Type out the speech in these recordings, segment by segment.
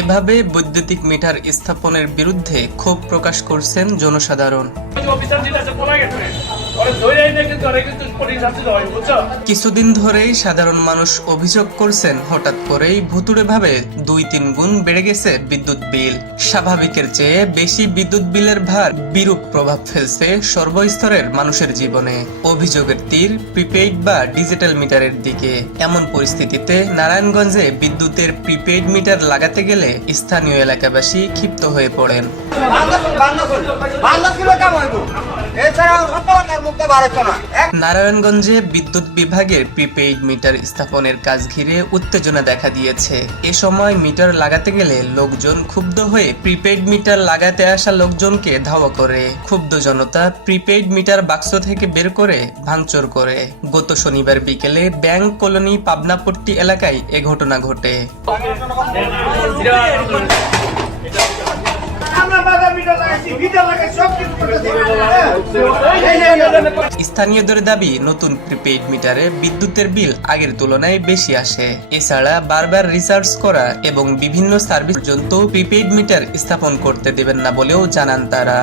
এভাবে বৈদ্যুতিক মিটার স্থাপনের বিরুদ্ধে ক্ষোভ প্রকাশ করছেন জনসাধারণ। কিছুদিন ধরেই সাধারণ মানুষ অভিযোগ করছেন, হঠাৎ করেই ভুতুড়ে ভাবে ২-৩ গুণ বেড়ে গেছে বিদ্যুৎ বিল। স্বাভাবিকের চেয়ে বেশি বিদ্যুৎ বিলের ভার বিরূপ প্রভাব ফেলছে সর্বস্তরের মানুষের জীবনে। অভিযোগের তীর প্রিপেইড বা ডিজিটাল মিটারের দিকে। এমন পরিস্থিতিতে নারায়ণগঞ্জে বিদ্যুতের প্রিপেইড মিটার লাগাতে গেলে স্থানীয় এলাকাবাসী ক্ষিপ্ত হয়ে পড়েন। নারায়ণগঞ্জে বিদ্যুৎ বিভাগের প্রিপেইড মিটার স্থাপনের কাজ ঘিরে উত্তেজনা দেখা দিয়েছে। এ সময় মিটার লাগাতে গেলে লোকজন ক্ষুব্ধ হয়ে প্রিপেইড মিটার লাগাতে আসা লোকজনকে ধাওয়া করে। ক্ষুব্ধ জনতা প্রিপেইড মিটার বাক্স থেকে বের করে ভাঙচুর করে। গত শনিবার বিকেলে ব্যাংক কলোনি পাবনাপট্টি এলাকায় এ ঘটনা ঘটে। স্থানীয়দের দাবি, নতুন প্রিপেইড মিটারে বিদ্যুতের বিল আগের তুলনায় বেশি আসে। এছাড়া বারবার রিচার্জ করা এবং বিভিন্ন সার্ভিস পর্যন্ত প্রিপেইড মিটার স্থাপন করতে দেবেন না বলেও জানান তারা।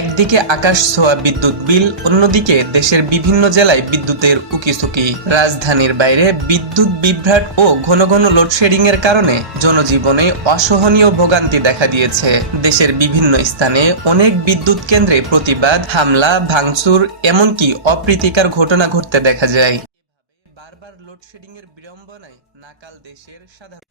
একদিকে আকাশ ছোঁয়া বিদ্যুৎ বিল, অন্যদিকে দেশের বিভিন্ন জেলায় বিদ্যুতের উকিঝুঁকি। রাজধানীর বাইরে বিদ্যুৎ বিভ্রাট ও ঘন ঘন লোডশেডিং এর কারণে জনজীবনে অসহনীয় ভোগান্তি দেখা দিয়েছে। দেশের বিভিন্ন স্থানে অনেক বিদ্যুৎ কেন্দ্রে প্রতিবাদ, হামলা, ভাঙচুর, এমনকি অপ্রীতিকর ঘটনা ঘটতে দেখা যায়। বারবার লোডশেডিং এর বিড়ম্বনায় নাকাল দেশের সাধারণ